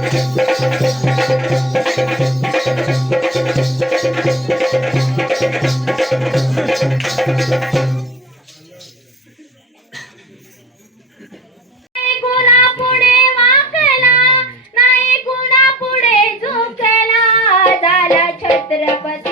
you. Chhatrapati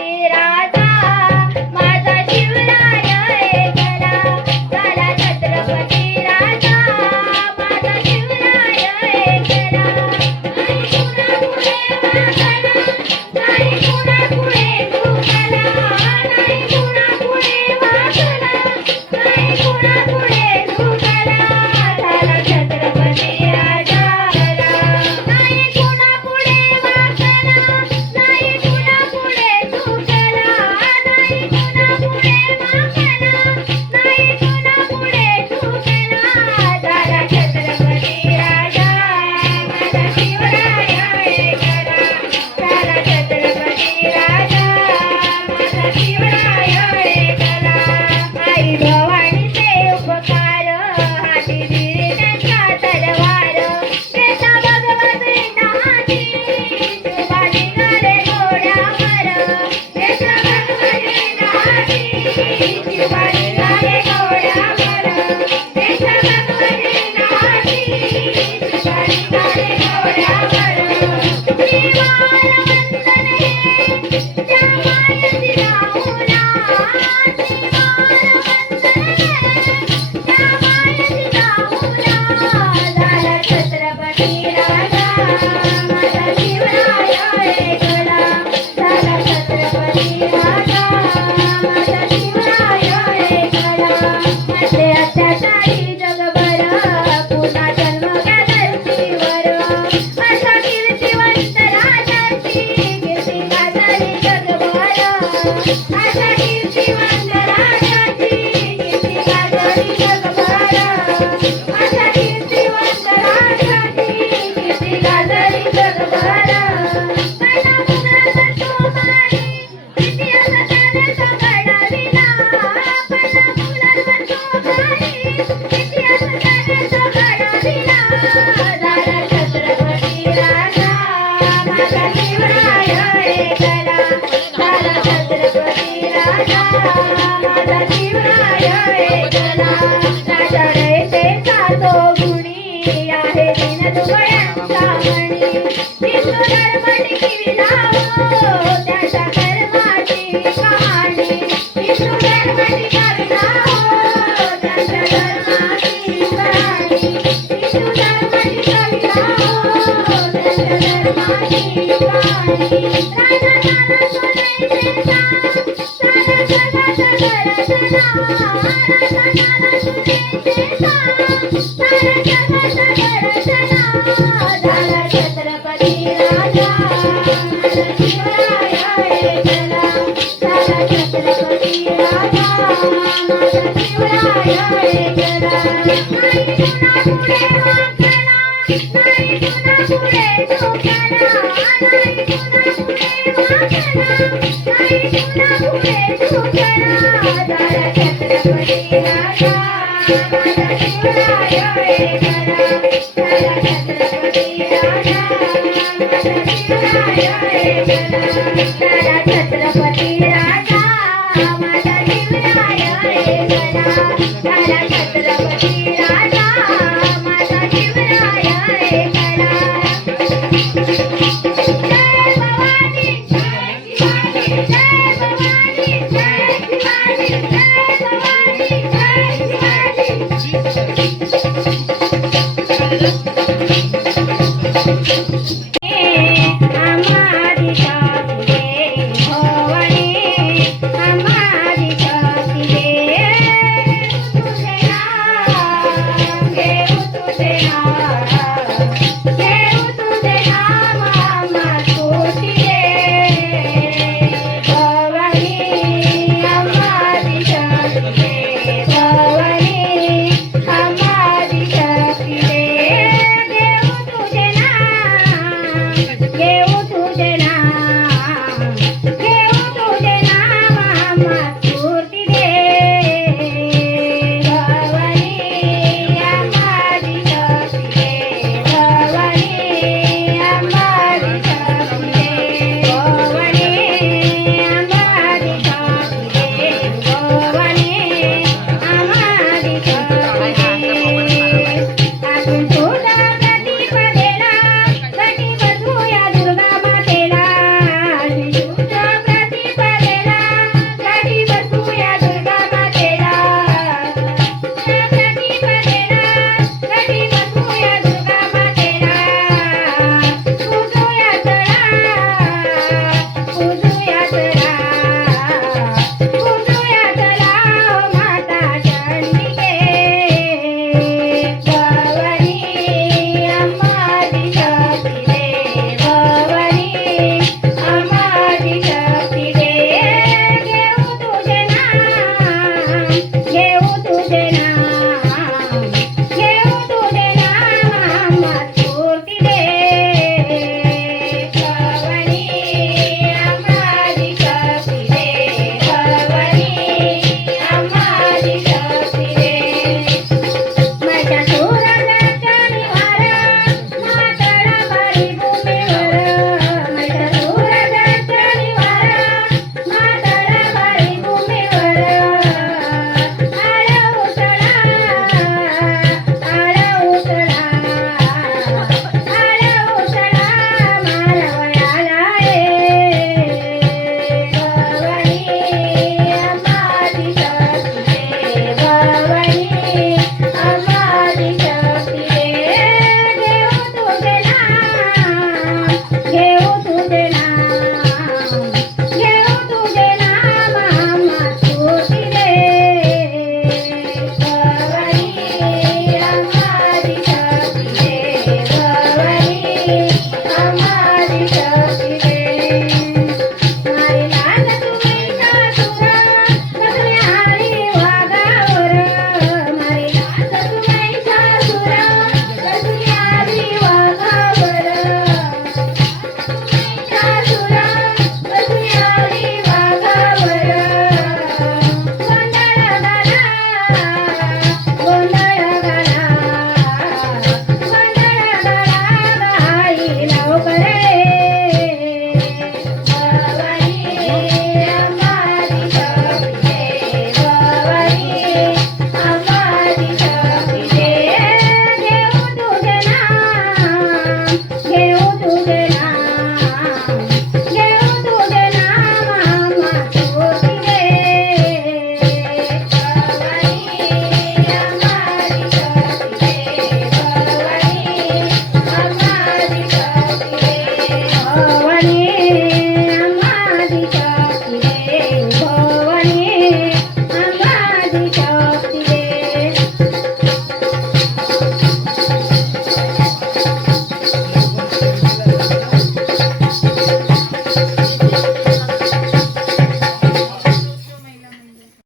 Yeah, yeah, yeah.